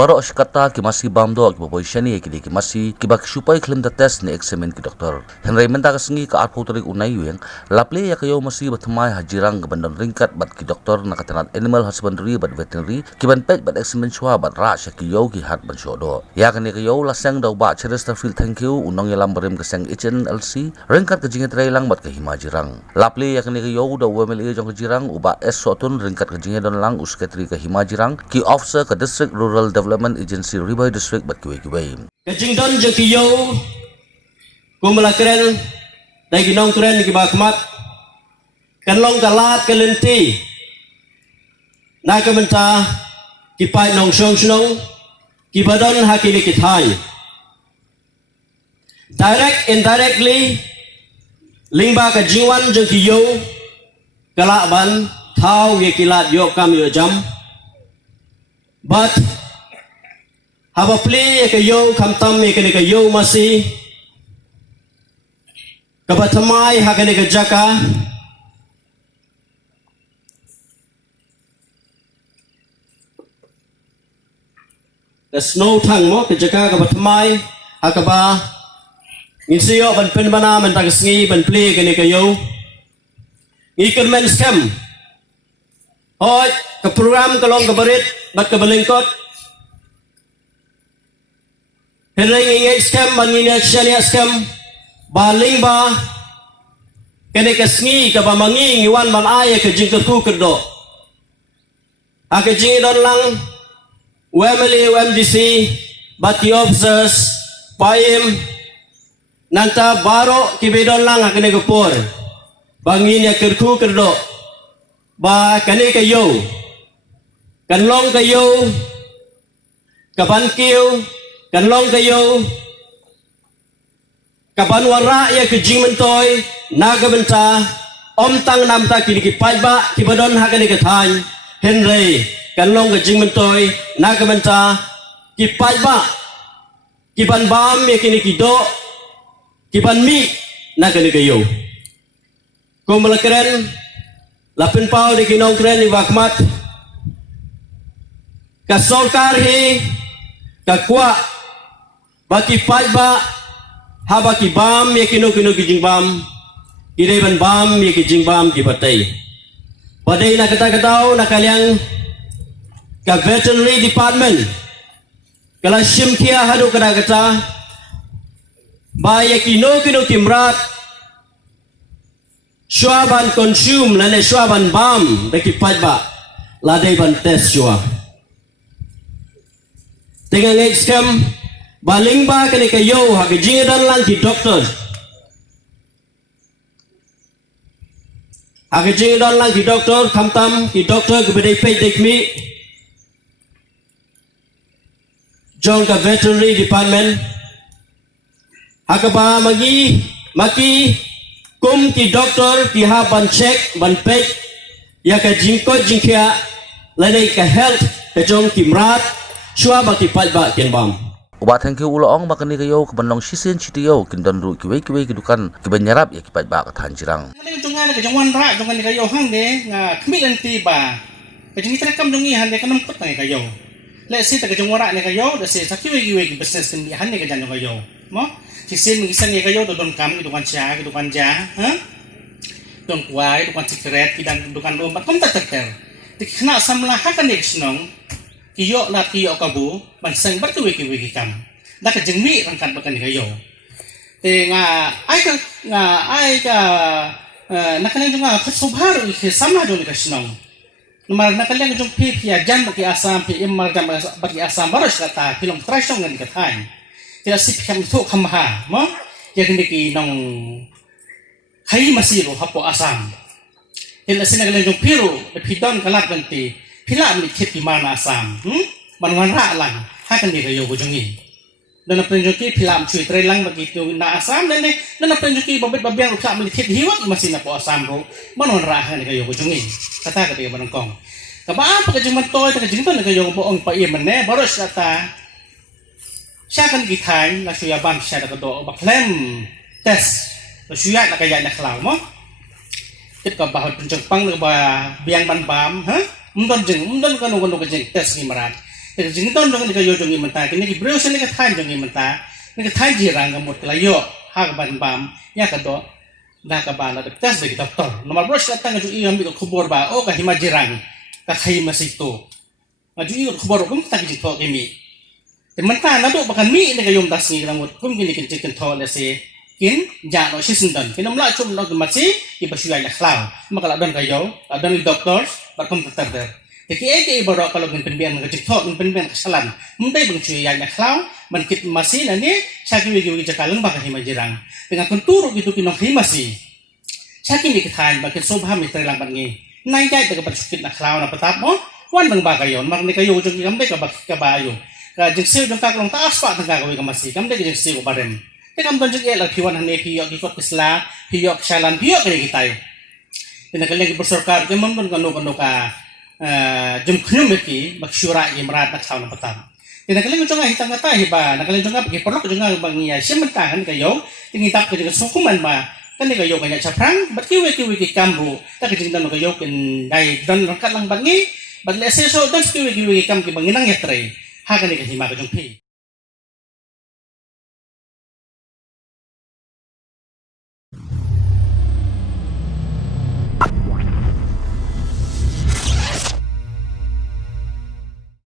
baro askata ki masi bamdo ki boy shani ki ki masi ki bak supai claim the test ni examine ki doktor henry menta ka singi ka arpo tarik unai yang laple ya kayo masi batmai hajirang ke bandar ringkat bat ki doktor na katanat animal husbandry bat veterinary ki ban pet bat examine chwa bat ra ki yo ki hat ban shodo ya kan ki yo la sang dau ba Chester field thank you unong yalam berim ke sang HNLC ringkat ke jinget lang bat ke himajirang laple ya kan ki yo da WMLA jong ke jirang uba es sotun ringkat ke jinget don lang usketri ke himajirang ki officer ke district rural development agency Ribai district bat kiwe kajing don je ki yo kumala keren dai ginong keren ki bakmat kan long kalat ke lenti na ka menta ki pai nong shong shong ki badon hakini ki thai direct indirectly lingba ka jingwan je ki yo kala ban thau ye kilat yo kam yo jam but haba play ke yo kamtam me ke yo masih kabatamai hakane ke jaka the snow thang mo ke jaka kabatamai hakaba ngisiyo ban pen bana man tagsngi ban play ke yo ngiken men scam hoy ke program kalong kabarit bat ke balingkot henry ngi scam ban ngi shania scam baling ba kene ke sngi ka ba mangi ngiwan ban ay ke jing ku kerdo ake jing don lang WMLA UMDC bati officers paim nanta baro ki be don lang akene ke por bangin ya kerku kerdo ba kene ke yo kan long ke yo kaban kiu kan long kayo kapan wara ya kejing mentoy naga benta om tang nam ta kini ki paiba ki badon ha kani kathai henry kan long kejing mentoy naga benta ki paiba ki ban bam ya kini ki do ki ban mi naga ni kayo ko malakren lapin pau de kinong kren ni wakmat ka solkar hi ka kwa baki paiba habaki bam ye kino ki jingbam ide ban bam ye ki jingbam ki batai padai na kata katau na kaliang ka veterinary department kala shimkia hadu kada kata ba ye kino ki mrat swaban consume lane swaban bam baki paiba ladai ban test shwa dengan scam baling ba kene kayo ha kejing dan lang ki doktor ha kejing dan lang ki doktor kamtam ki doktor ke bedai pay dekmi jong ka veterinary department ha ka ba maki kum ki doktor ki ha ban check ban pay ya ka jingko jingkia lanai ka health ka jong ki mrat shwa ba ki palba ken bam uba thank you uloong makani kayo kebanong sisin chitiyo kindon ru kiwe ki dukan kebenyarap ya kipat ba ka thanjirang ale jongan ke jongwan ra jongan ni kayo hang de nga khmilan ti ba ke jingi trekam jongi han de kanam kot ngai kayo le si ta ke jongwara ni kayo de se sakiwe ki business kin di han ni ke jan kayo mo si sin mi san ni kayo do don kam ki dukan cha ki dukan ja ha don kwai dukan secret ki dan dukan lompat kom tak ter ti khna samla ha kan ni snong kiyo la kiyo kabu ban sang bat ki kam da ka jengmi rangkan bakan kayo te nga ai ka nakalang nga khsobhar ki samla jong ka snong numar nakalang jong pi jan baki asam pi imar jam baki asam baros kata pilong trashong ngan ka than kira sip kham thu kham ha mo ya ki nong khai masiro hapo asam ila sinagalang jong piro pidon kalat ganti pila mi khit ki mana asam banwan ra lang ha kan ni kayo jongi dan penjoki pila chui tre lang bagi tu na asam dan penjoki babet babiang uksa mi khit hiwat masih na po asam ro banwan ra ha ni kayo jongi kata ka banong kong ka ba apa ka jingman toy ka jington kayo boong pa iman ne baros kata sya kan ki thai la suya bang sya ka do ba klem test la suya na kaya na klaw mo kit ka bahot penjong pang ba biang ban bam ha mundon kanu kanu kejeng tes ni marat แต่จริงต้นจงkayo jong imenta kini ki bro sen ka than jong imenta ni ka than jirang gamot kalayo ha ka ban bam ya ka do na ka ba na tes de doktor nomor bro sa tang jong iam ko khubor ba o ka hima jirang ka khai masito aju i khubor kum ta ki to kimi te menta na do bakan mi ni kayong das ni gamot kum kini kin chicken to le se kin ja no sisendan kinom la chum no masi i basuya ya khlaw makala don kayo don doktor ba kum ter Jadi eke ibarat kalau dengan penbian ngejektok dengan penbian kesalahan, mungkin bangcuy yang naklau, menkit masih nani, sakit wigi jakaleng bakal hima jirang. Dengan kontur gitu kinong himasi, sakit ni ketahan bakal sobha mitri lang bangi. Naik jai bagai bersukit naklau na petap mo, wan bang bakayon, mak ni kayo ujung kamde kabayo. Kajeng siu jeng kaklong taas pak tengah kawi kamasi, kamde kajeng siu barem. Tekam tunjuk elak kiwan hane piyok ikut kisla, piyok kesalahan piyok kali kita. Dan kalian bersorkar kemen pun kanu ka. Jum knyum meki baksyura ye merat nak sauna petam. Tina kali ngjonga hitang kata hiba, nak kali ngjonga pergi perlu ngjonga bangia sementangan kayo, tingi tap ke sukuman ba. Kan kayo banyak caprang, bat kiwe ki kambu, tak kejing dan kayo ken dai dan rakat lang bangi, bat le seso dan kiwe ki kam ki banginang yetre. Ha kan ni hima ka jong pi.